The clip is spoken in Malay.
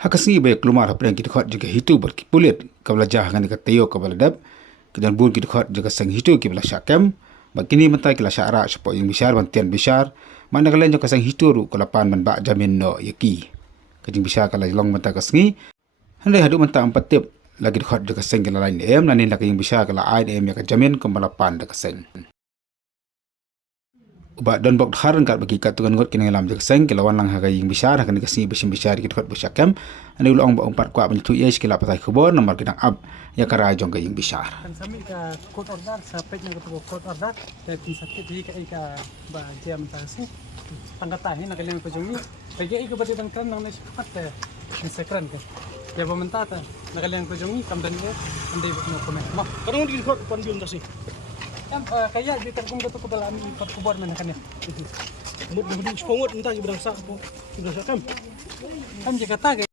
Hakasi baik kelumar hapren kita khot juga hitu berkipulit kabla jah kan ka tayo kabla dab kedan bun kita khot juga sang hitu kibla syakam bakini mentai kila syara sepo yang besar bantian besar mana kalian juga sang hitu ru kelapan man ba jamin no yaki kajing besar kala long mentai kasngi handai hadu mentai empat tip lagi khot juga sang kila lain em nanin lagi yang besar kala ai em ya ka jamin kembalapan dak sang uba dan bok haran kat bagi kat tukan ngot kini lam jak seng kelawan lang hagai yang besar akan dikasih besim besar kita buat bersakam anda ulang ba umpat kuat menyetu ia sekila patai kubur nomor kita ab ya kara jong yang besar kan sami ka code order sampai yang ketemu code order dari sakit di ka ba jam tasi panggatahin nak kalian pejungi bagi iko berarti dan kran nang nasi pat bisa kran kan ya pementata nak kalian pejungi kam dan dia andai no komen mah Kadang di kod pandium tasi. kan kaya di terkung betul kebelah ami pat kubur mana kan ya Mud di sepongot entah di bidang sak po. Sudah sakam. kan jika tak